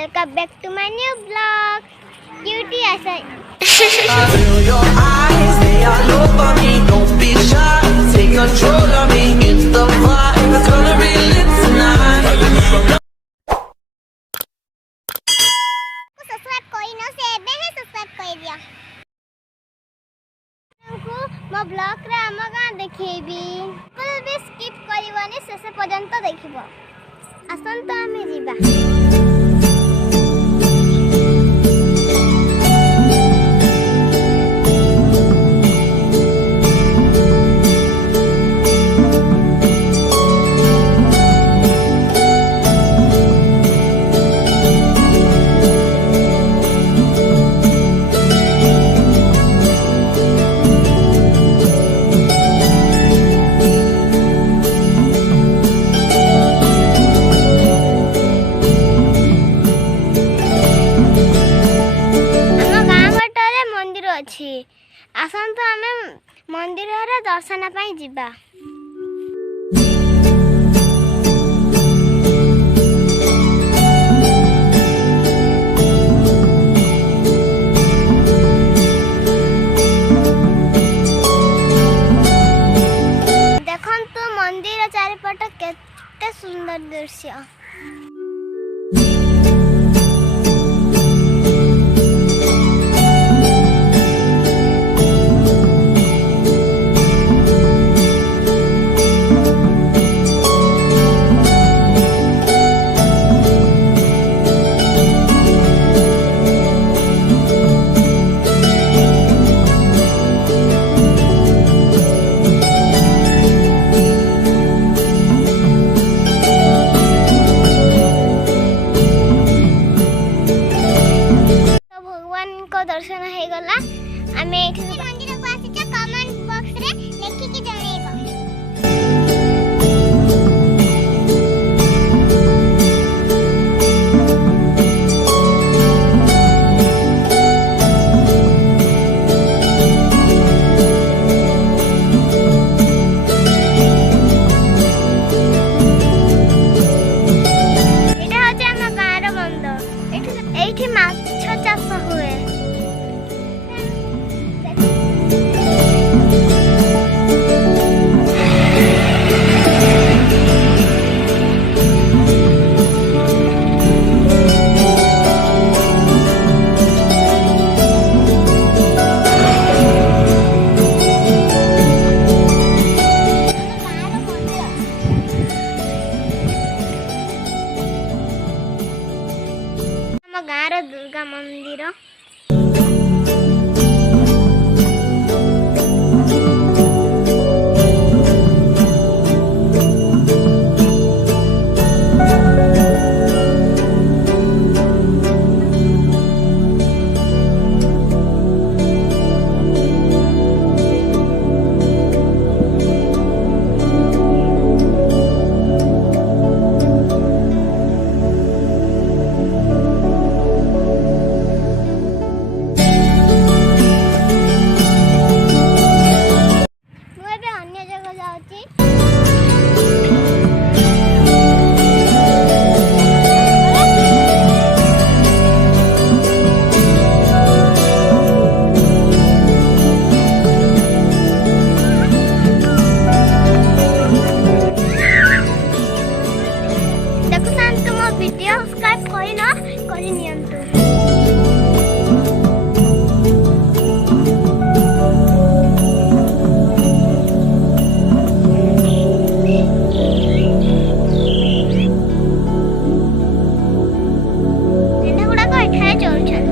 welcome back to my new vlog. Cutie Asa. I feel your eyes, they all over me. Don't be shy, take control of me. It's the vibe, it's gonna be lit tonight. Subscribe koino se behe subscribe koi diya. Ko mo vlog ra amaga dekhebi. Full be skip karibani sese poryanto dekhibo. Asanta ame jiba. आसंतु आमे मंदिर रे दर्शन पाई जिबा। देखंतु मंदिर चारिपट केते सुंदर दृश्य। दर्शन हो गला आमे मंदिर को आसी कमेंट बॉक्स रे लिखि के जणैबो। एटा होचे हम गाँर बंद एठी माछ चाष हुए। गाँर दुर्गा मंदिर वीडियो सब्सक्राइब करि नियंतु। एटा गुडा को एठाए चलछन।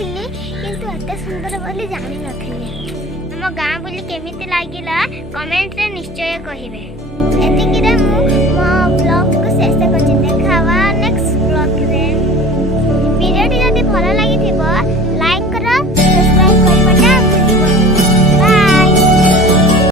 ଆସିଥିଲି କିନ୍ତୁ ଏତେ ସୁନ୍ଦର ବୋଲି ଜାଣିନଥିଲି। ଆମ ଗାଁ ବୋଲି କେମିତି ଲାଗିଲା କମେଣ୍ଟରେ ନିଶ୍ଚୟ କହିବେ। ଏତିକିରେ ମୁଁ ମୋ ବ୍ଲଗକୁ ଶେଷ କରୁଛି। ଦେଖା